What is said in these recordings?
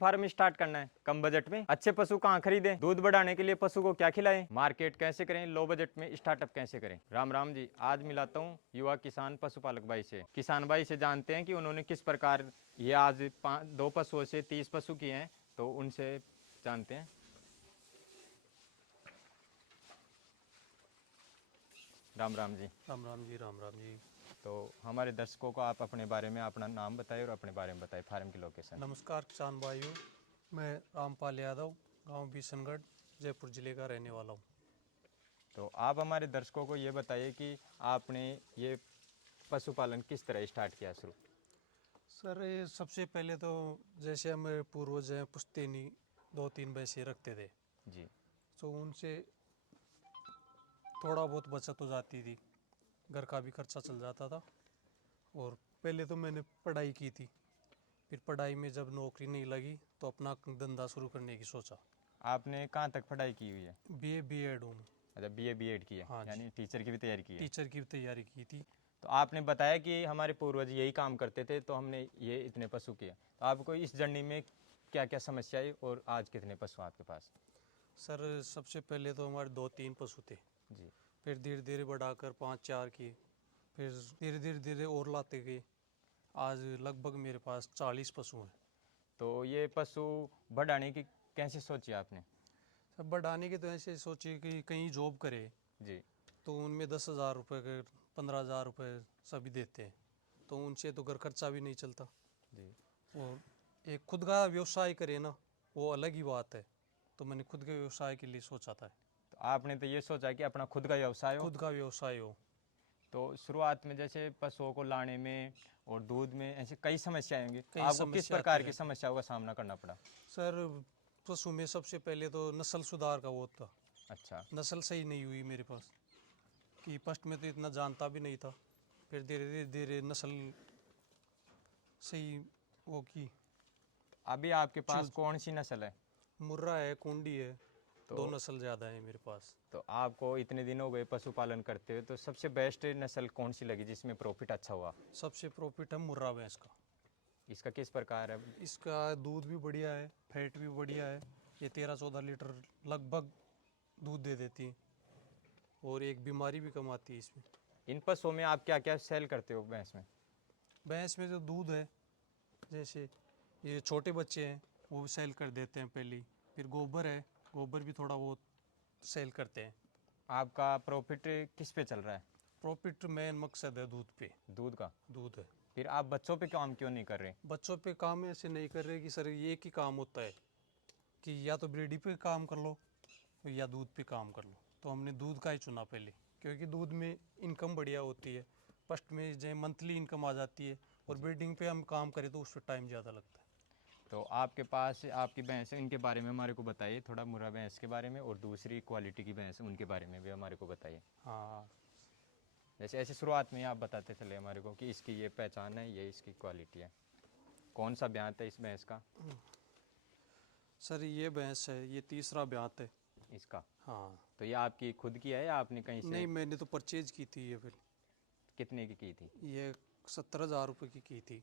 Farm start करना है कम budget में, अच्छे पशु कहाँ खरीदें, दूध बढ़ाने के लिए पशु को क्या खिलाएं, मार्केट कैसे करें, लो बजट में स्टार्टअप कैसे करें। राम राम जी। आज मिलाता हूँ युवा किसान पशुपालक भाई से। किसान भाई से जानते हैं कि उन्होंने किस प्रकार ये आज 2 पशुओं से 30 पशु किए हैं, तो उनसे जानते हैं। राम राम जी। राम राम जी। राम राम जी। तो हमारे दर्शकों को आप अपने बारे में अपना नाम बताइए और अपने बारे में बताइए, फार्म की लोकेशन। नमस्कार किसान भाइयों, मैं रामपाल यादव, गांव बिशनगढ़, जयपुर ज़िले का रहने वाला हूं। तो आप हमारे दर्शकों को ये बताइए कि आपने ये पशुपालन किस तरह स्टार्ट किया शुरू। सर ये सबसे पहले तो जैसे हमारे पूर्वज हैं पुश्तैनी 2-3 भैंसे रखते थे, जी तो उनसे थोड़ा बहुत बचत हो जाती थी, घर का भी खर्चा चल जाता था। और पहले तो मैंने पढ़ाई की थी, फिर पढ़ाई में जब नौकरी नहीं लगी तो अपना धंधा शुरू करने की सोचा। आपने कहाँ तक पढ़ाई की हुई है। बीए बीएड हूँ। अच्छा, बीए बीएड की है, हाँ जी, यानी टीचर की भी तैयारी की है। टीचर की तैयारी की थी। तो आपने बताया कि हमारे पूर्वज यही काम करते थे तो हमने ये इतने पशु किए, तो आपको इस जर्नी में क्या क्या समस्या आई और आज कितने पशु हैं आपके पास। सर सबसे पहले तो हमारे 2-3 पशु थे, जी। फिर धीरे धीरे बढ़ाकर 5-4 किए, फिर धीरे धीरे धीरे और लाते गए। आज लगभग मेरे पास 40 पशु हैं। तो ये पशु बढ़ाने की कैसे सोची आपने। सब बढ़ाने की तो ऐसे सोचे कि कहीं जॉब करे, जी। तो उनमें 10,000 रुपये के 15,000 रुपये सभी देते हैं, तो उनसे तो घर खर्चा भी नहीं चलता। जी। और एक खुद का व्यवसाय करे ना, वो अलग ही बात है। तो मैंने खुद के व्यवसाय के लिए सोचा था, तो आपने तो ये सोचा कि अपना खुद का व्यवसाय हो। खुद का व्यवसाय हो। तो शुरुआत में जैसे पशुओं को लाने में और दूध में ऐसे कई समस्याएं होंगी, तो कई आपको किस समस्या आती प्रकार की रहती। समस्याओं का सामना करना पड़ा। सर पशु में सबसे पहले तो नस्ल सुधार का वो था, अच्छा। नस्ल सही नहीं हुई मेरे पास, कि फर्स्ट में तो इतना जानता भी नहीं था, फिर धीरे धीरे धीरे नस्ल सही वो की। अभी आपके पास चूज कौन सी नस्ल है। मुर्रा है, कुंडी है, तो 2 नस्ल ज़्यादा है मेरे पास। तो आपको इतने दिन हो गए पशुपालन करते हुए, तो सबसे बेस्ट नस्ल कौन सी लगी जिसमें प्रॉफिट अच्छा हुआ। सबसे प्रॉफिट है मुर्रा भैंस का। इसका किस प्रकार है। इसका दूध भी बढ़िया है, फैट भी बढ़िया है। ये 13-14 लीटर लगभग दूध दे देती है, और एक बीमारी भी कम आती है इसमें। इन पशुओं में आप क्या क्या सेल करते हो भैंस में। भैंस में जो दूध है, जैसे ये छोटे बच्चे हैं वो भी सेल कर देते हैं पहले ही। फिर गोबर है, गोबर भी थोड़ा बहुत सेल करते हैं। आपका प्रॉफिट किस पे चल रहा है। प्रॉफिट मेन मकसद है दूध पे। दूध का। दूध है। फिर आप बच्चों पे काम क्यों नहीं कर रहे। बच्चों पे काम ऐसे नहीं कर रहे कि सर ये एक ही काम होता है कि या तो ब्रीडी पे काम कर लो या दूध पे काम कर लो, तो हमने दूध का ही चुना पहले, क्योंकि दूध में इनकम बढ़िया होती है। फर्स्ट में जो मंथली इनकम आ जाती है, और ब्रीडिंग पे हम काम करें तो उस पर टाइम ज़्यादा लगता है। तो आपके पास आपकी भैंस है, इनके बारे में हमारे को बताइए थोड़ा, मुर्रा भैंस के बारे में और दूसरी क्वालिटी की भैंस उनके बारे में भी हमारे को बताइए। हाँ जैसे ऐसे शुरुआत में आप बताते चले हमारे को कि इसकी ये पहचान है, ये इसकी क्वालिटी है। कौन सा ब्यांत है इस भैंस का। सर, ये भैंस है, ये तीसरा ब्यात है इसका। हाँ। तो ये आपकी खुद की है या आपने कहीं से। नहीं, मैंने तो परचेज की थी ये फिर। कितने की थी। ये 70,000 रुपये की थी,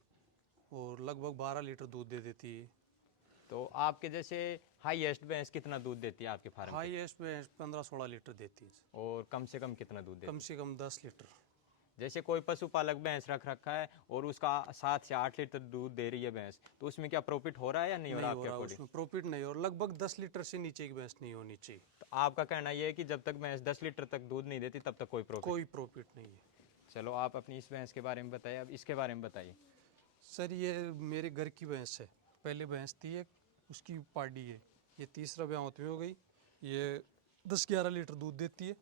और लगभग 12 लीटर दूध दे देती है। तो आपके जैसे हाईएस्ट भैंस कितना दूध देती है आपके फार्म पे। हाईएस्ट भैंस 15-16 लीटर देती है। और कम से कम कितना दूध देती कम है। से कम 10 लीटर। जैसे कोई पशुपालक भैंस रख रखा है और उसका 7 से 8 लीटर दूध दे रही है भैंस, तो उसमें क्या प्रॉफिट हो रहा है या नहीं हो रहा नहीं हो आपके रहा, अकॉर्डिंग। उसमें प्रॉफिट नहीं हो रहा। लगभग 10 लीटर से नीचे की भैंस नहीं होनी चाहिए। तो आपका कहना यह है कि जब तक भैंस 10 लीटर तक दूध नहीं देती तब तक कोई प्रॉफिट। कोई प्रॉफिट नहीं है। चलो आप अपनी इस भैंस के बारे में बताइए, अब इसके बारे में बताइए। सर, ये मेरे घर की भैंस है। पहले भैंस थी एक, उसकी पार्टी है। ये तीसरा ब्याह में हो गई। ये 10-11 लीटर दूध देती है,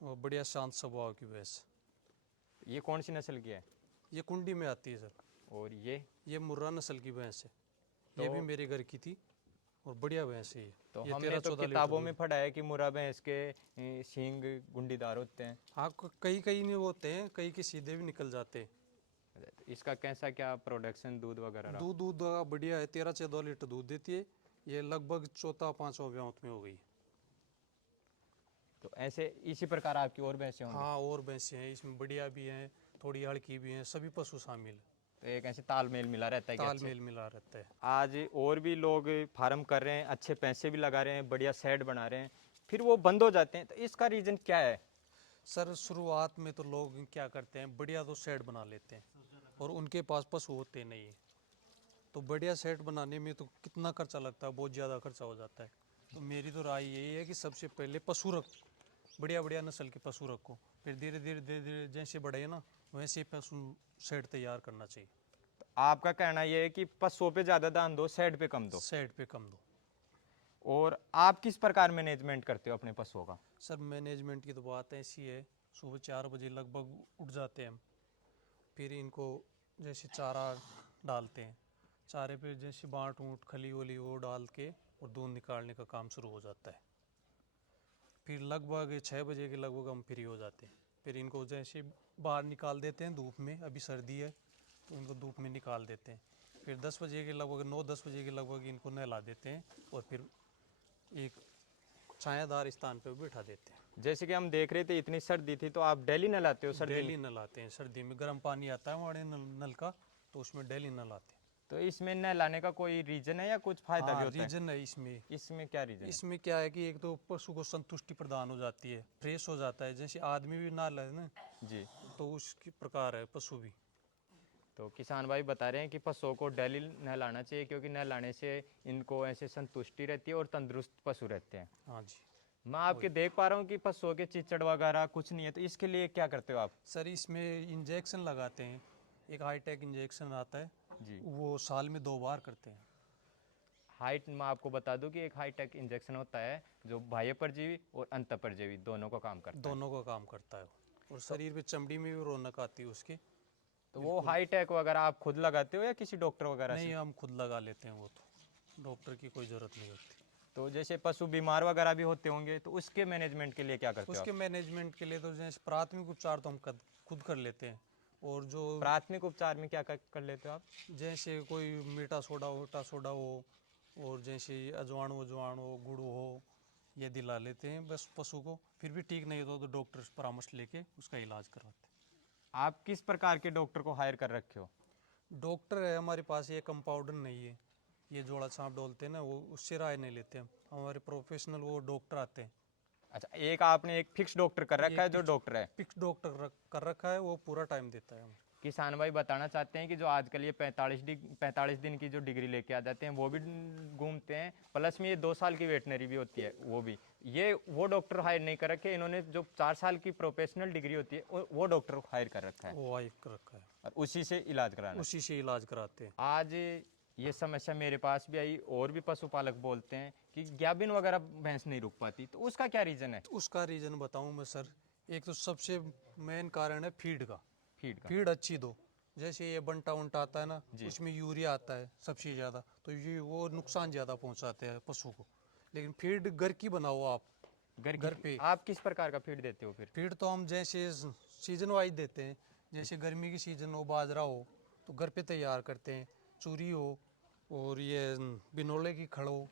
और बढ़िया शांत स्वभाव की भैंस। ये कौन सी नस्ल की है। ये कुंडी में आती है सर। और ये मुर्रा नस्ल की भैंस है। ये तो भी मेरे घर की थी, और बढ़िया भैंस है ये। तो ये हमने तो 13-14 लीटर किताबों में दूध। पढ़ा है कि मुर्रा भैंस के सींग गुंडीदार होते हैं। हाँ, कई कई नहीं होते हैं, कई के सीधे भी निकल जाते हैं। इसका कैसा क्या प्रोडक्शन दूध वगैरह रहा। दूध दूध बढ़िया है, 13-14 लीटर दूध देती है। ये लगभग चौथा 5वां ब्याह में हो गई। तो ऐसे इसी प्रकार आपकी और भैंसें होंगी। हाँ, और भैंसें हैं इसमें, बढ़िया भी हैं, थोड़ी हल्की भी हैं, सभी पशु शामिल हैं। तो एक ऐसे तालमेल मिला रहता है कि अच्छे- तालमेल मिला रहता है। आज और भी लोग फार्म कर रहे हैं, अच्छे पैसे भी लगा रहे हैं, बढ़िया सेट बना रहे हैं, फिर वो बंद हो जाते हैं, तो इसका रीजन क्या है? सर शुरुआत में तो लोग क्या करते हैं, बढ़िया तो सेट बना लेते हैं और उनके पास पशु होते नहीं है। तो बढ़िया सेट बनाने में तो कितना खर्चा लगता है, बहुत ज़्यादा खर्चा हो जाता है। तो मेरी तो राय यही है कि सबसे पहले पशु रख, बढ़िया बढ़िया नस्ल के पशु रखो, फिर धीरे धीरे धीरे धीरे जैसे बढ़े ना वैसे ही पशु सेट तैयार करना चाहिए। तो आपका कहना ये है कि पशुओं पे ज़्यादा ध्यान दो, सेट पे कम दो। सेट पे कम दो। और आप किस प्रकार मैनेजमेंट करते हो अपने पशुओं का? सर मैनेजमेंट की तो बात ऐसी है, सुबह 4 बजे लगभग उठ जाते हैं हम, फिर इनको जैसे चारा डालते हैं, चारे पे जैसे बाँट ऊँट खली वली वो डाल के और दूध निकालने का काम शुरू हो जाता है। फिर लगभग 6 बजे के लगभग हम फ्री हो जाते हैं, फिर इनको जैसे बाहर निकाल देते हैं धूप में, अभी सर्दी है तो इनको धूप में निकाल देते हैं। फिर 10 बजे के लगभग 9-10 बजे के लगभग इनको नहला देते हैं और फिर एक छायादार स्थान पर बिठा देते हैं। जैसे कि हम देख रहे थे इतनी सर्दी थी, तो आप डेली नहलाते हो सर्दी डेली में? नहलाते हैं, सर्दी में गर्म पानी आता है हमारे नल का, तो उसमें डेली नहलाते हैं। तो इसमें नहलाने का कोई रीजन है या कुछ फायदा भी हाँ होता है? रीजन है इसमें। इसमें क्या रीजन है? इसमें क्या है कि एक तो पशु को संतुष्टि प्रदान हो जाती है, फ्रेश हो जाता है, जैसे आदमी भी नहा ले ना जी। तो उसकी प्रकार है पशु भी। तो किसान भाई बता रहे हैं कि पशुओं को डेली नहलाना चाहिए, क्योंकि नहलाने से इनको ऐसे संतुष्टि रहती है और तंदुरुस्त पशु रहते हैं। हाँ जी। मैं आपके देख पा रहा हूँ कि पशुओं के चिचड़ वगैरह कुछ नहीं है, तो इसके लिए क्या करते हो आप? सर इसमें इंजेक्शन लगाते हैं, एक हाईटेक इंजेक्शन आता है, जी। वो साल में 2 बार करते हैं। हाइट मैं आपको बता दूं कि एक हाईटेक इंजेक्शन होता है जो बाह्य परजीवी और अंत परजीवी दोनों का काम करता है। दोनों का काम करता है और शरीर पे चमड़ी में भी रौनक आती है उसकी। तो वो हाईटेक वगैरह आप खुद लगाते हो या किसी डॉक्टर वगैरह नहीं से? हम खुद लगा लेते हैं, वो तो डॉक्टर की कोई ज़रूरत नहीं होती। तो जैसे पशु बीमार वगैरह भी होते होंगे, तो उसके मैनेजमेंट के लिए क्या करते हो उसके आप? मैनेजमेंट के लिए तो जैसे प्राथमिक उपचार तो हम खुद कर लेते हैं, और जो प्राथमिक उपचार में क्या कर लेते हो आप? जैसे कोई मीठा सोडा वोटा सोडा हो, और जैसे अजवाण वजवाण हो, गुड़ हो, ये दिला लेते हैं बस पशु को। फिर भी ठीक नहीं तो डॉक्टर से परामर्श लेके उसका इलाज करवाते आप किस प्रकार के डॉक्टर को हायर कर रखे हो? हैं। डॉक्टर है हमारे पास, ये कंपाउंडर नहीं है, ये जोड़ा सांप डोलते हैं ना, वो उससे राय नहीं लेते हम, हमारे प्रोफेशनल वो डॉक्टर आते हैं। अच्छा, एक आपने एक फिक्स डॉक्टर कर रखा है जो डॉक्टर है। फिक्स डॉक्टर कर रखा है, वो पूरा टाइम देता है हमें। किसान भाई बताना चाहते हैं कि जो आजकल ये 45 दिन की जो डिग्री लेके आ जाते हैं वो भी घूमते हैं, प्लस में ये 2 साल की वेटनरी भी होती है वो भी। ये वो डॉक्टर हायर नहीं कर रखे, इन्होंने जो 4 साल की प्रोफेशनल डिग्री होती है वो डॉक्टर हायर कर रखा है वो आई कर रखा है, और उसी से इलाज कराना है। उसी से इलाज कराते हैं। आज ये समस्या मेरे पास भी आई, और भी पशुपालक बोलते हैं कि गाभिन वगैरह भैंस नहीं रुक पाती, तो उसका क्या रीज़न है? उसका रीज़न बताऊं मैं सर, एक तो सबसे मेन कारण है फीड का। फीड का? फीड अच्छी दो, जैसे ये बंटा वंटा आता है ना, जी। उसमें यूरिया आता है सबसे ज़्यादा, तो ये वो नुकसान ज़्यादा पहुंचाते हैं पशु को। लेकिन फीड घर की बनाओ आप, घर पे। आप किस प्रकार का फीड देते हो फिर? फीड तो हम जैसे सीजन वाइज देते हैं, जैसे गर्मी की सीजन हो, बाजरा हो तो घर पे तैयार करते हैं, चूरी हो और ये बिनोले की खड़ हो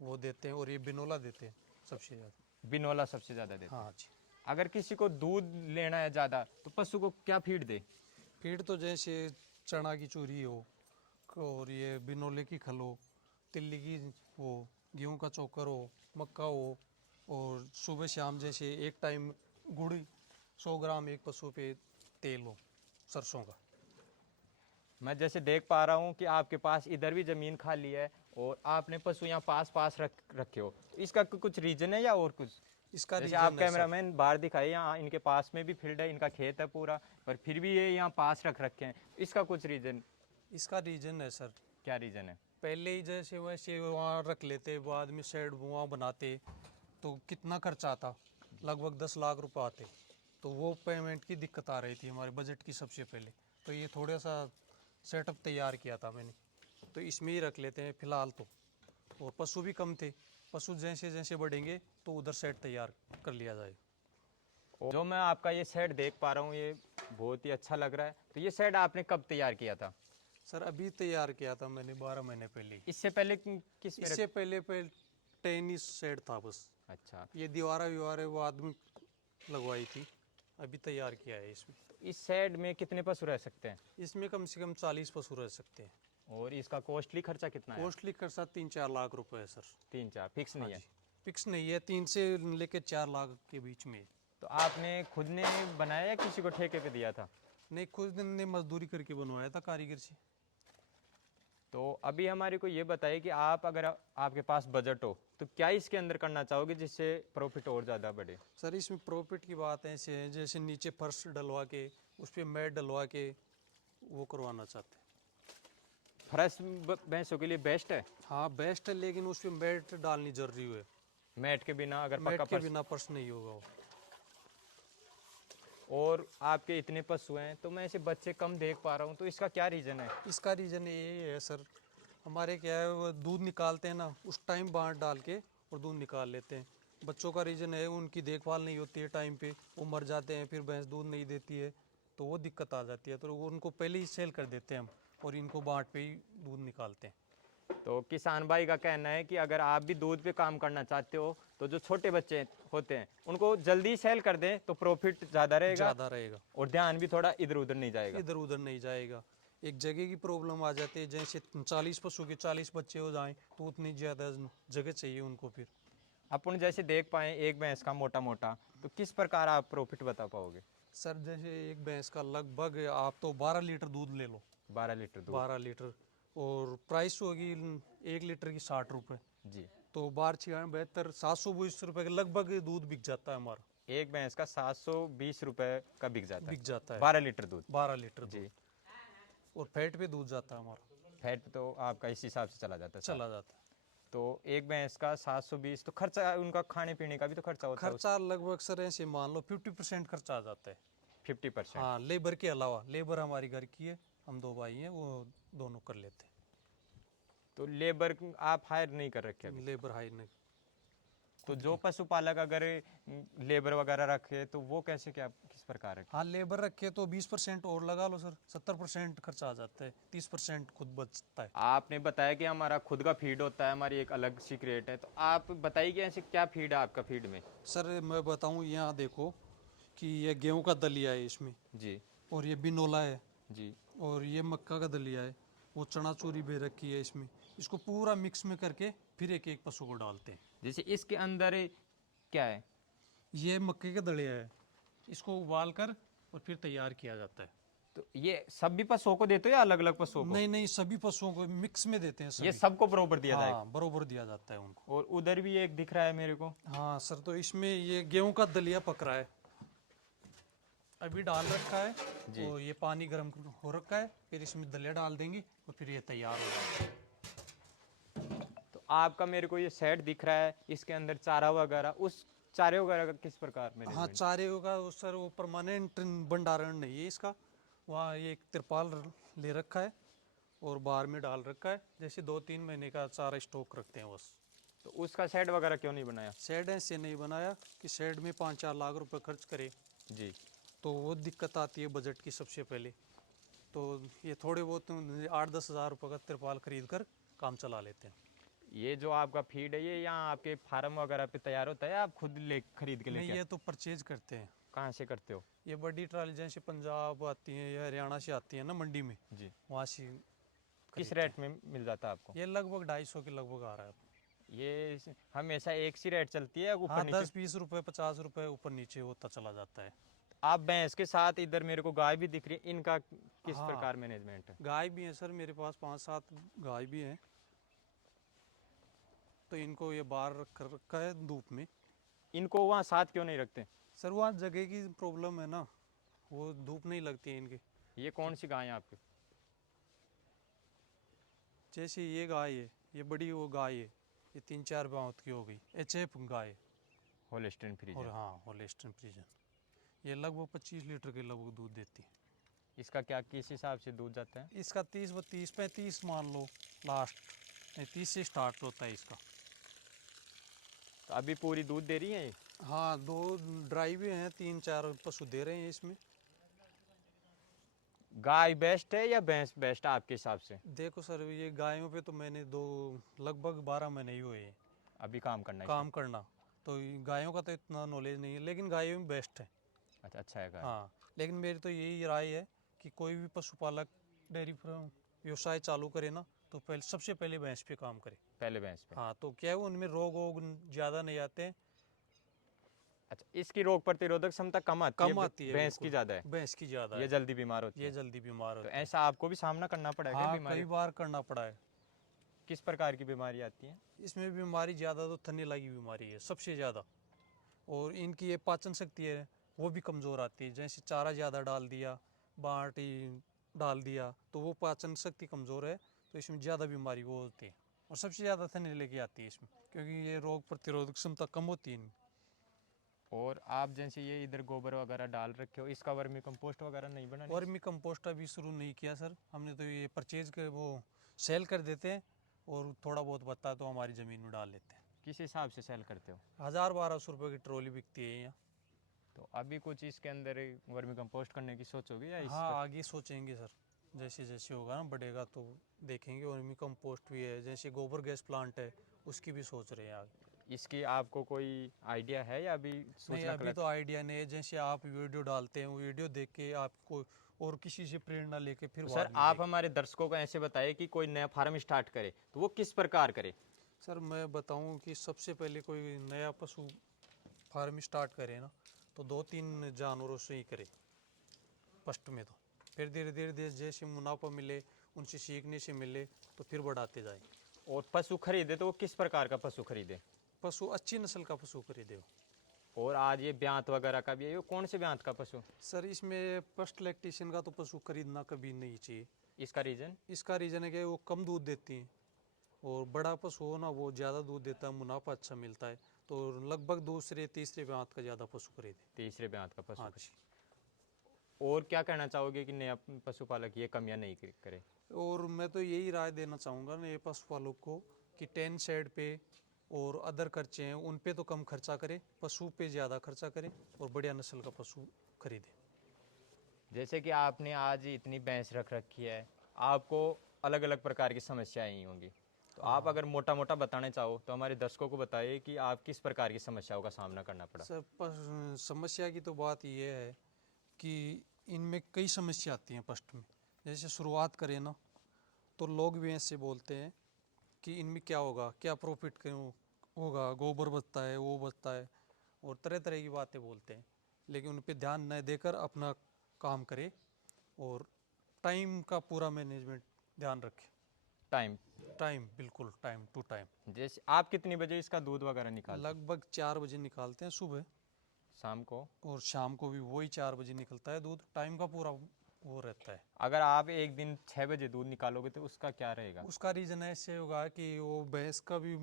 वो देते हैं, और ये बिनोला देते हैं सबसे ज़्यादा। बिनोला सबसे ज़्यादा देते हैं। हाँ जी। अगर किसी को दूध लेना है ज़्यादा, तो पशु को क्या फीड दे? फीड तो जैसे चना की चूरी हो और ये बिनोले की खल हो, तिल्ली की हो, गेहूं का चोकर हो, मक्का हो, और सुबह शाम जैसे एक टाइम गुड़ 100 ग्राम एक पशु पे तेल हो सरसों का। मैं जैसे देख पा रहा हूँ कि आपके पास इधर भी ज़मीन खाली है और आपने पशु यहाँ पास पास रखे हो, तो इसका कुछ रीज़न है या और कुछ? इसका जैसे रीजन आप है सर, कैमरामैन बाहर दिखाए, यहाँ इनके पास में भी फील्ड है, इनका खेत है पूरा, पर फिर भी ये यहाँ पास रख रखे हैं, इसका कुछ रीज़न? इसका रीजन है सर, क्या रीज़न है? पहले ही जैसे वैसे वहाँ रख लेते, बाद में शेड वहाँ बनाते तो कितना खर्चा आता, लगभग 10 लाख रुपए आते, तो वो पेमेंट की दिक्कत आ रही थी हमारे बजट की सबसे पहले। तो ये थोड़ा सा सेटअप तैयार किया था मैंने, तो इसमें ही रख लेते हैं फ़िलहाल तो। और पशु भी कम थे, पशु जैसे जैसे बढ़ेंगे तो उधर सेट तैयार कर लिया जाए। और जो मैं आपका ये सेट देख पा रहा हूँ, ये बहुत ही अच्छा लग रहा है। तो ये सेट आपने कब तैयार किया था? सर अभी तैयार किया था मैंने 12 महीने पहले ही। इससे पहले किस में इससे पहले टेनिस सेट था बस, अच्छा। ये दीवारें वीवारें वो आदमी लगवाई थी, अभी तैयार किया है इसमें। इस शेड में कितने पशु रह सकते हैं? इसमें कम से कम 40 पशु रह सकते हैं। और इसका कॉस्टली खर्चा कितना है? कॉस्टली खर्चा 3-4 लाख रुपए है सर। 3-4 फिक्स हाँ नहीं है? जी, फिक्स नहीं है, 3 से लेकर 4 लाख के बीच में है। तो आपने खुद ने बनाया या किसी को ठेके पे दिया था? नहीं, खुद ने मजदूरी करके बनवाया था कारीगर से। तो अभी हमारे को ये बताइए कि आप अगर आपके पास बजट हो तो क्या इसके अंदर करना चाहोगे जिससे प्रॉफिट और ज़्यादा बढ़े? सर इसमें प्रॉफिट की बात ऐसे है, जैसे नीचे फर्श डलवा के उस पर मैट डलवा के वो करवाना चाहते हैं। फर्श भैंसों के लिए बेस्ट है? हाँ बेस्ट है, लेकिन उस पर मैट डालनी जरूरी है। मैट के बिना अगर मैट पक्का के फर्श। बिना फर्श नहीं होगा वो। और आपके इतने पशु हैं तो मैं ऐसे बच्चे कम देख पा रहा हूँ, तो इसका क्या रीज़न है? इसका रीज़न ये है सर, हमारे क्या है, वो दूध निकालते हैं ना, उस टाइम बांट डाल के और दूध निकाल लेते हैं। बच्चों का रीज़न है उनकी देखभाल नहीं होती है टाइम पे, वो मर जाते हैं, फिर भैंस दूध नहीं देती है, तो वो दिक्कत आ जाती है। तो वो उनको पहले ही सेल कर देते हैं हम, और इनको बांट पे ही दूध निकालते हैं। तो किसान भाई का कहना है कि अगर आप भी दूध पे काम करना चाहते हो तो जो छोटे बच्चे होते हैं उनको जल्दी सेल कर दें तो प्रॉफिट ज़्यादा रहेगा, ज़्यादा रहेगा, और ध्यान भी थोड़ा इधर उधर नहीं जाएगा। इधर उधर नहीं जाएगा। एक जगह की प्रॉब्लम आ जाती है, जैसे 40 पशु के 40 बच्चे हो जाएं तो उतनी ज़्यादा जगह चाहिए उनको फिर। अपन जैसे देख पाए एक भैंस का मोटा मोटा, तो किस प्रकार आप प्रॉफिट बता पाओगे? सर जैसे एक भैंस का लगभग आप तो 12 लीटर दूध ले लो, 12 लीटर दूध? 12 लीटर, और प्राइस होगी 1 लीटर की 60 रुपये। जी। तो 12×6 = 720 रुपये के लगभग दूध बिक जाता है हमारा। एक भैंस का 720 रुपए का बिक जाता है? बिक जाता है 12 लीटर दूध? 12 लीटर जी। दूध। और फैट पे दूध जाता है हमारा, फैट तो आपका इस हिसाब से चला जाता है? चला जाता है। तो एक भैंस का 720, तो खर्चा उनका खाने पीने का भी तो खर्चा होता है? खर्चा लगभग सर ऐसे मान लो 50% खर्चा आ जाता है। 50%? हाँ, लेबर के अलावा। लेबर हमारी घर की है, हम 2 भाई हैं, वो दोनों कर लेते तो लेबर आप हायर नहीं कर रखे हैं। अभी? लेबर हाई नहीं। तो जो पशुपालक अगर लेबर वगैरह रखे तो वो कैसे, क्या किस प्रकार है? हाँ, लेबर रखे तो 20% और लगा लो सर, 70% खर्चा आ जाता है, 30% खुद बचता है। आपने बताया कि हमारा खुद का फीड होता है, हमारी एक अलग सीक्रेट है, तो आप बताइए कि ऐसे क्या फीड है आपका फीड में? सर मैं बताऊँ, यहाँ देखो कि ये गेहूं का दलिया है इसमें, जी। और ये बिनोला है, जी। और ये मक्का का दलिया है, वो चना चूरी भी रखी है इसमें। इसको पूरा मिक्स में करके फिर एक एक पशु को डालते हैं। जैसे इसके अंदर क्या है? ये मक्के का दलिया है, इसको उबाल कर और फिर तैयार किया जाता है। तो ये सभी पशुओं को देते हो या अलग अलग पशुओं को? नहीं नहीं, सभी पशुओं को मिक्स में देते हैं सभी। ये सबको बरोबर दिया जाएगा? हाँ, बरोबर दिया जाता है उनको। और उधर भी एक दिख रहा है मेरे को। हाँ सर, तो इसमें ये गेहूं का दलिया पक रहा है, अभी डाल रखा है जी। और ये पानी गर्म हो रखा है, फिर इसमें दलिया डाल देंगे और फिर ये तैयार हो जाएगा। तो आपका मेरे को ये सेट दिख रहा है, इसके अंदर चारा वगैरह, उस चारे वगैरह का किस प्रकार हाँ, मैनेजमेंट? चारे होगा सर, वो परमानेंट भंडारण नहीं है इसका। वहाँ ये एक तिरपाल ले रखा है और बाहर में डाल रखा है, जैसे 2-3 महीने का चारा स्टॉक रखते हैं बस। तो उसका सेट वगैरह क्यों नहीं बनाया? शेड ऐसे नहीं बनाया कि शेड में 5-4 लाख रुपए खर्च करे, जी। तो वो दिक्कत आती है बजट की सबसे पहले। तो ये थोड़े बहुत 8-10 हज़ार रुपये का तिरपाल खरीद कर काम चला लेते हैं। ये जो आपका फीड है ये यहाँ आपके फार्म वगैरह पे तैयार होता है या आप खुद ले खरीद के नहीं, लेके? ये तो परचेज करते हैं। कहाँ से करते हो? ये बड़ी ट्राली जैसे पंजाब आती है या हरियाणा से आती है ना मंडी में, जी। वहाँ से किस खरीदते रेट में मिल जाता है आपको? हैं। ये लगभग 250 के लगभग आ रहा है। ये हमेशा एक सी रेट चलती है ऊपर हाँ, नीचे? 10-20 रुपये 50 रुपये ऊपर नीचे होता चला जाता है। आप भैंस के साथ इधर मेरे को गाय भी दिख रही है, इनका किस हाँ। प्रकार मैनेजमेंट है? गाय भी है सर, मेरे पास 5-7 गाय भी हैं। तो इनको ये बाहर रख रखा है धूप में। इनको वहाँ साथ क्यों नहीं रखते? सर वहाँ जगह की प्रॉब्लम है ना, वो धूप नहीं लगती है इनके। ये कौन सी गाय है आपकी? जैसे ये गाय है, ये बड़ी वो गाय है, ये 3-4 बाउत की हो गई, HF गाय है। होल्स्टीन और फ्रीजियन? हाँ, होल्स्टीन फ्रीजियन। ये लगभग 25 लीटर के लगभग दूध देती है। इसका क्या किस हिसाब से दूध जाता है? इसका 30-35 मान लो लास्ट, नहीं 30 से स्टार्ट होता है इसका। तो अभी पूरी दूध दे रही है ये? हाँ, 2 ड्राई भी हैं, 3-4 पशु दे रहे हैं इसमें। गाय बेस्ट है या भैंस बेस्ट है आपके हिसाब से? देखो सर, ये गायों पे तो मैंने लगभग 12 महीने ही हुए हैं अभी काम करना है काम करना, तो ये गायों का तो इतना नॉलेज नहीं है, लेकिन गायों में बेस्ट है। अच्छा, अच्छा है गाय। हाँ, लेकिन मेरी तो यही राय है कि कोई भी पशुपालक डेयरी फार्म व्यवसाय चालू करे ना, तो पहले सबसे पहले भैंस पे काम करे। पहले भैंस पे। हाँ, तो क्या है उनमें रोग वोग ज़्यादा नहीं आते हैं, अच्छा, इसकी रोग प्रतिरोधक क्षमता कम आती है, कम आती है, भैंस की बिल्कुल ज़्यादा है, भैंस की ज़्यादा ये है, जल्दी बीमार होती ये है। जल्दी बीमार तो होती है। ऐसा आपको भी सामना करना पड़ा है क्या हाँ, बीमारी? कई बार करना पड़ा है। किस प्रकार की बीमारी आती है? इसमें बीमारी ज़्यादा तो थनैला की बीमारी है सबसे ज़्यादा, और इनकी ये पाचन शक्ति है वो भी कमज़ोर आती है। जैसे चारा ज़्यादा डाल दिया, बाटी डाल दिया, तो वो पाचन शक्ति कमज़ोर है, तो इसमें ज़्यादा बीमारी वो होती है। और सबसे ज़्यादा थनैले की आती है इसमें, क्योंकि ये रोग प्रतिरोधक क्षमता कम होती है इनमें। और आप जैसे ये इधर गोबर वगैरह डाल रखे हो, इसका वर्मी कंपोस्ट वगैरह नहीं बनानी? वर्मी कंपोस्ट अभी शुरू नहीं किया सर हमने, तो ये परचेज के वो सेल कर देते हैं, और थोड़ा बहुत बचता है तो हमारी ज़मीन में डाल लेते हैं। किस हिसाब से सेल करते हो? 1000-1200 रुपये की ट्रॉली बिकती है यहाँ। तो अभी कुछ इसके अंदर वर्मी कंपोस्ट करने की सोचोगे या इस हाँ, पर? आगे सोचेंगे सर, जैसे जैसे होगा ना बढ़ेगा तो देखेंगे। वर्मी कंपोस्ट भी है, जैसे गोबर गैस प्लांट है, उसकी भी सोच रहे हैं आगे। इसकी आपको कोई आइडिया है या अभी नहीं, सूचना अभी कलेक्ट? तो आइडिया नहीं है। जैसे आप वीडियो डालते हैं, वो वीडियो देख के आपको और किसी से प्रेरणा लेके फिर तो बाद सर में आप देखें। हमारे दर्शकों को ऐसे बताइए कि कोई नया फार्म स्टार्ट करे तो वो किस प्रकार करे? सर मैं बताऊं कि सबसे पहले कोई नया पशु फार्म स्टार्ट करे ना, तो 2-3 जानवरों से ही करे फर्स्ट में, तो फिर धीरे धीरे धीरे जैसे मुनाफा मिले, उनसे सीखने से मिले, तो फिर बढ़ाते जाए। और पशु खरीदे तो वो किस प्रकार का पशु खरीदे? पशु अच्छी नस्ल का पशु खरीदे हो। और आज ये ब्यांत वगैरह का भी है, ये कौन से ब्यांत का पशु? सर इसमें फर्स्ट लैक्टेशन का तो पशु खरीदना कभी नहीं चाहिए। इसका रीजन? इसका रीज़न है कि वो कम दूध देती हैं, और बड़ा पशु हो ना वो ज़्यादा दूध देता है, मुनाफा अच्छा मिलता है, तो लगभग दूसरे तीसरे ब्यात का ज़्यादा पशु खरीदे। तीसरे ब्यांत का पशु हाँ खरीदे। जी। और क्या कहना चाहोगे कि नया पशुपालक ये कमियां नहीं करे? और मैं तो यही राय देना चाहूँगा नए पशुपालक को कि 10 शेड पे और अदर खर्चे हैं उन पे तो कम खर्चा करें, पशु पे ज़्यादा खर्चा करें, और बढ़िया नस्ल का पशु खरीदें। जैसे कि आपने आज इतनी भैंस रख रखी है, आपको अलग अलग प्रकार की समस्याएं आई होंगी, तो आप हाँ अगर मोटा मोटा बताना चाहो तो हमारे दर्शकों को बताइए कि आप किस प्रकार की समस्याओं का सामना करना पड़ा? सर, समस्या की तो बात ये है कि इनमें कई समस्या आती हैं फर्स्ट में। जैसे शुरुआत करें ना, तो लोग भी ऐसे बोलते हैं कि इनमें क्या होगा, क्या प्रॉफिट क्यों होगा, गोबर बचता है, वो बचता है, और तरह तरह की बातें बोलते हैं। लेकिन उन पे ध्यान न देकर अपना काम करे, और टाइम का पूरा मैनेजमेंट ध्यान रखें। टाइम? टाइम, बिल्कुल टाइम टू टाइम। जैसे आप कितनी बजे इसका दूध वगैरह निकालते हैं? लगभग 4 बजे निकालते हैं सुबह, शाम को? और शाम को भी वही 4 बजे निकलता है दूध। टाइम का पूरा वो रहता है। अगर आप एक दिन 6 बजे दूध निकालोगे तो उसका क्या रहेगा? उसका रीज़न ऐसे होगा कि वो भैंस का भी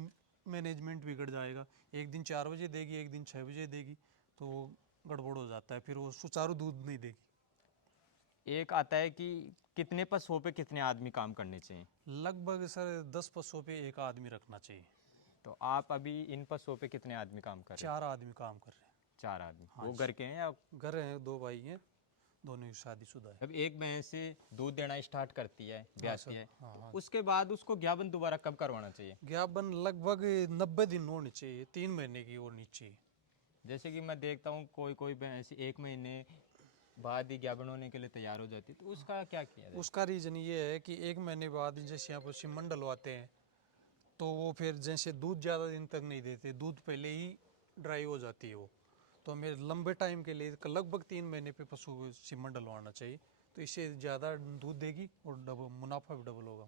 मैनेजमेंट बिगड़ जाएगा। एक दिन 4 बजे देगी, एक दिन 6 बजे देगी, तो वो गड़बड़ हो जाता है, फिर वो सुचारू दूध नहीं देगी। एक आता है कि कितने पशुओं पे कितने आदमी काम करने चाहिए? लगभग सर 10 पशुओं पे एक आदमी रखना चाहिए। तो आप अभी इन पशुओं पे कितने आदमी काम कर रहे हैं? 4 आदमी काम कर रहे हैं। 4 आदमी। हाँ वो जी। घर के हैं या? घर हैं, 2 भाई हैं, दोनों की शादीशुदा है। जब एक भैंस से दूध देना स्टार्ट करती है, हाँ ब्याती सर, है, हाँ हाँ। उसके बाद उसको ज्ञापन दोबारा कब करवाना चाहिए? ज्ञापन लगभग 90 दिन होनी चाहिए, 3 महीने की होनी चाहिए। जैसे कि मैं देखता हूँ कोई कोई भैंस 1 महीने बाद ही ज्ञापन होने के लिए तैयार हो जाती है, तो उसका क्या किया जाए? उसका रीज़न ये है कि 1 महीने बाद जैसे यहाँ पर सीमन डलवाते हैं, तो वो फिर जैसे दूध ज़्यादा दिन तक नहीं देते, दूध पहले ही ड्राई हो जाती है वो, तो हमें लंबे टाइम के लिए लगभग 3 महीने पे पशु को सीमन डलवाना चाहिए, तो इससे ज़्यादा दूध देगी और डबल मुनाफा भी डबल होगा।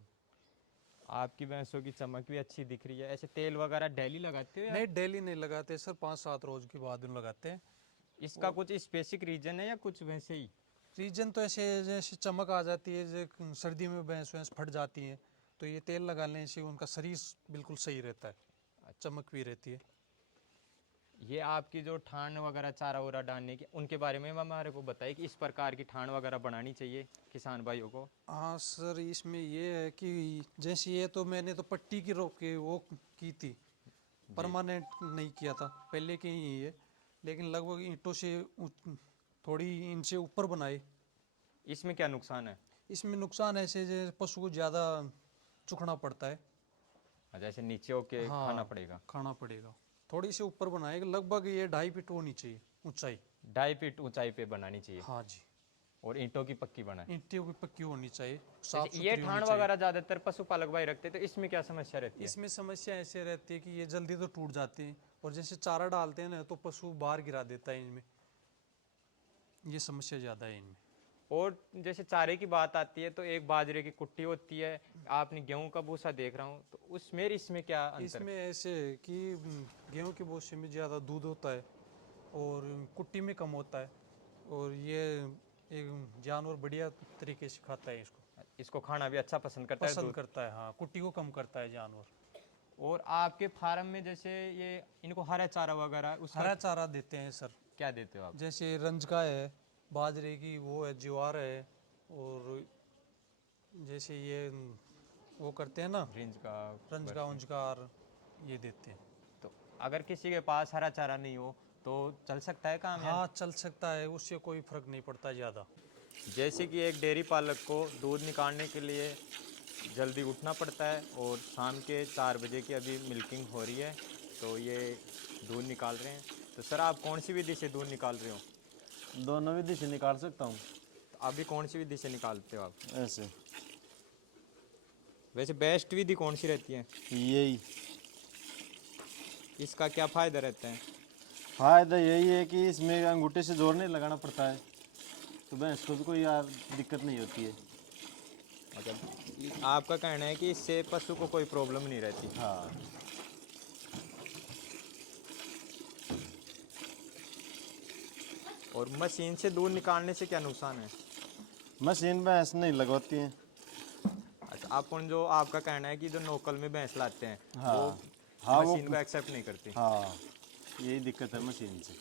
आपकी भैंसों की चमक भी अच्छी दिख रही है। ऐसे तेल वगैरह डेली लगाते हो या? नहीं, डेली नहीं लगाते सर, 5-7 रोज के बाद में लगाते हैं। इसका कुछ स्पेसिफिक रीजन है या कुछ वैसे ही? रीजन तो ऐसे जैसे चमक आ जाती है, जैसे सर्दी में भैंस वैंस फट जाती हैं, तो ये तेल लगाने से उनका शरीर बिल्कुल सही रहता है, चमक भी रहती है। ये आपकी जो ठान वगैरह चारा वारा डालने की उनके बारे में हमारे को बताइए कि इस प्रकार की ठान वगैरह बनानी चाहिए किसान भाइयों को। हाँ सर, इसमें ये है कि जैसे ये तो मैंने तो पट्टी की रोक के वो की थी, परमानेंट नहीं किया था, पहले की ही है, लेकिन लगभग ईंटों से थोड़ी इनसे ऊपर बनाए। इसमें क्या नुकसान है? इसमें नुकसान ऐसे जैसे पशु को ज़्यादा चुकना पड़ता है। जैसे नीचे होके हाँ, खाना पड़ेगा? खाना पड़ेगा। थोड़ी सी ऊपर बनाए, लगभग ये 2.5 फीट होनी चाहिए ऊंचाई। 2.5 फीट ऊंचाई पे बनानी चाहिए हाँ जी, और ईंटों की पक्की बनाए। ईंटों की पक्की होनी चाहिए, साफ जैसे ये सुथरी ठाण होनी चाहिए। वगैरह ज्यादातर पशुपालक भाई रखते हैं, तो इसमें क्या समस्या रहती है? इसमें समस्या ऐसे रहती है कि ये जल्दी तो टूट जाते हैं, और जैसे चारा डालते हैं ना तो पशु बाहर गिरा देता है इनमें, ये समस्या ज़्यादा है इनमें। और जैसे चारे की बात आती है तो एक बाजरे की कुट्टी होती है, आपने गेहूं का भूसा देख रहा हूँ, तो उसमें इसमें क्या अंतर? इसमें ऐसे है कि गेहूं के भूसे में ज़्यादा दूध होता है और कुट्टी में कम होता है, और ये एक जानवर बढ़िया तरीके से खाता है इसको, इसको खाना भी अच्छा पसंद करता है पसंद दूध। करता है। हाँ, कुट्टी को कम करता है जानवर। और आपके फार्म में जैसे ये इनको हरा चारा वगैरह उसका हरा चारा देते हैं सर, क्या देते हो आप? जैसे रंजका है, बाजरे की वो है, ज्वार है, और जैसे ये वो करते हैं ना रिंज का रंजका उंजकार, ये देते हैं। तो अगर किसी के पास हरा चारा नहीं हो तो चल सकता है काम? हाँ, चल सकता है, उससे कोई फर्क नहीं पड़ता ज़्यादा। जैसे कि एक डेयरी पालक को दूध निकालने के लिए जल्दी उठना पड़ता है और शाम के 4 बजे की अभी मिल्किंग हो रही है, तो ये दूध निकाल रहे हैं। तो सर आप कौन सी विधि से दूध निकाल रहे हो? दोनों विधि से निकाल सकता हूँ। तो अभी कौन सी विधि से निकालते हो आप? ऐसे वैसे बेस्ट विधि कौन सी रहती है? यही इसका क्या फ़ायदा रहता है? फायदा यही है कि इसमें अंगूठे से जोर नहीं लगाना पड़ता है, तो भैंस को भी कोई यार दिक्कत नहीं होती है। मतलब आपका कहना है कि इससे पशु को कोई प्रॉब्लम नहीं रहती। हाँ, और मशीन से दूध निकालने से क्या नुकसान है? मशीन भैंस नहीं लगवाती है। अच्छा, अपन जो आपका कहना है कि जो लोकल में भैंस लाते हैं हाँ, वो हाँ वो मशीन को एक्सेप्ट नहीं करती। हाँ, यही दिक्कत है मशीन से।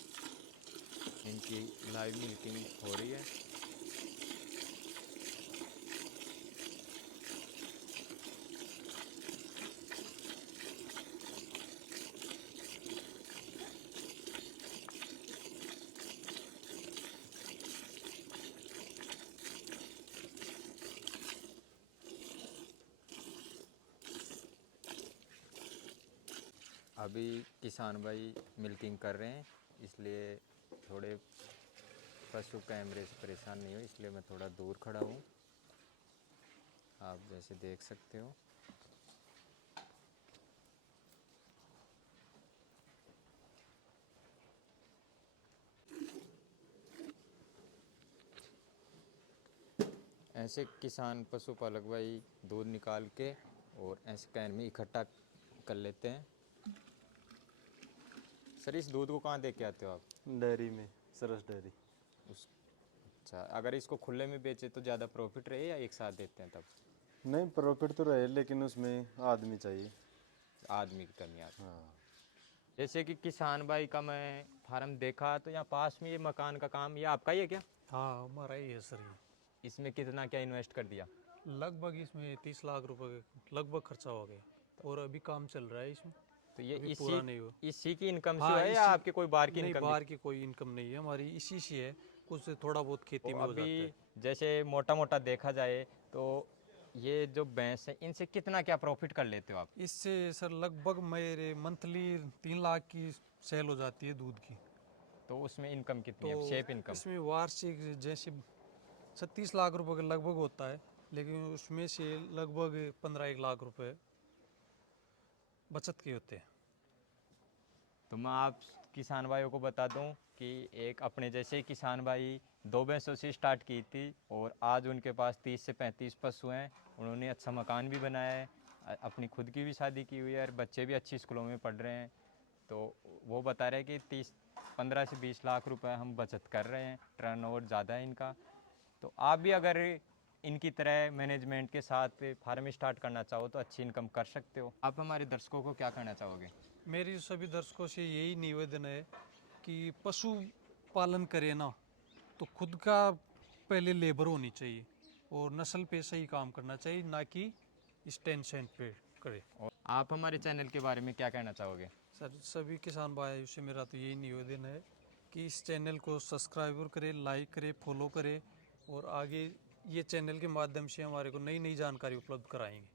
इनकी लाइव मिल्किंग हो रही है। अभी किसान भाई मिल्किंग कर रहे हैं, इसलिए थोड़े पशु कैमरे से परेशान नहीं हो, इसलिए मैं थोड़ा दूर खड़ा हूँ, आप जैसे देख सकते हो। ऐसे किसान पशुपालक भाई दूध निकाल के और ऐसे कैन में इकट्ठा कर लेते हैं। सर इस दूध को कहाँ दे के आते हो आप? डेयरी में, सरस डेयरी। उस अच्छा, अगर इसको खुले में बेचे तो ज़्यादा प्रॉफिट रहे या एक साथ देते हैं तब? नहीं, प्रॉफिट तो रहे लेकिन उसमें आदमी चाहिए। आदमी की कमी आती है। हाँ, जैसे कि किसान भाई का मैं फार्म देखा तो यहाँ पास में ये मकान का काम ये आपका ही है क्या? हाँ, हमारा ही है सर ये। इसमें कितना क्या इन्वेस्ट कर दिया? लगभग इसमें 30 लाख रुपए लगभग खर्चा हो गया, और अभी काम चल रहा है इसमें, तो ये अभी पूरा नहीं हुआ। इसी की इनकम से हाँ, है या आपके कोई बाहर की नहीं, इनकम? बाहर की कोई इनकम नहीं है हमारी, इसी से है, कुछ थोड़ा बहुत खेती में हो जाता है। अभी जैसे मोटा मोटा देखा जाए तो ये जो भैंस है इनसे कितना क्या प्रॉफिट कर लेते हो आप? इससे सर लगभग मेरे मंथली 3 लाख की सेल हो जाती है दूध की। तो उसमें इनकम कितनी तो है, शेप इनकम? इसमें वार्षिक जैसे 36 लाख रुपए का लगभग होता है, लेकिन उसमें से लगभग 15-1 लाख रुपए बचत के होते हैं। तो मैं आप किसान भाइयों को बता दूं कि एक अपने जैसे किसान भाई 2 भैंसों से स्टार्ट की थी और आज उनके पास 30 से 35 पशु हैं। उन्होंने अच्छा मकान भी बनाया है, अपनी खुद की भी शादी की हुई है और बच्चे भी अच्छी स्कूलों में पढ़ रहे हैं। तो वो बता रहे हैं कि 15 से 20 लाख रुपए हम बचत कर रहे हैं, टर्नओवर ज़्यादा है इनका। तो आप भी अगर इनकी तरह मैनेजमेंट के साथ फार्म स्टार्ट करना चाहो तो अच्छी इनकम कर सकते हो। आप हमारे दर्शकों को क्या कहना चाहोगे? मेरी सभी दर्शकों से यही निवेदन है कि पशु पालन करे ना तो खुद का पहले लेबर होनी चाहिए, और नस्ल पे सही काम करना चाहिए, ना कि इस टेंशन पे करे। और आप हमारे चैनल के बारे में क्या कहना चाहोगे? सर सभी किसान भाइयों से मेरा तो यही निवेदन है कि इस चैनल को सब्सक्राइब करें, लाइक करें, फॉलो करें, और आगे ये चैनल के माध्यम से हमारे को नई नई जानकारी उपलब्ध कराएंगे।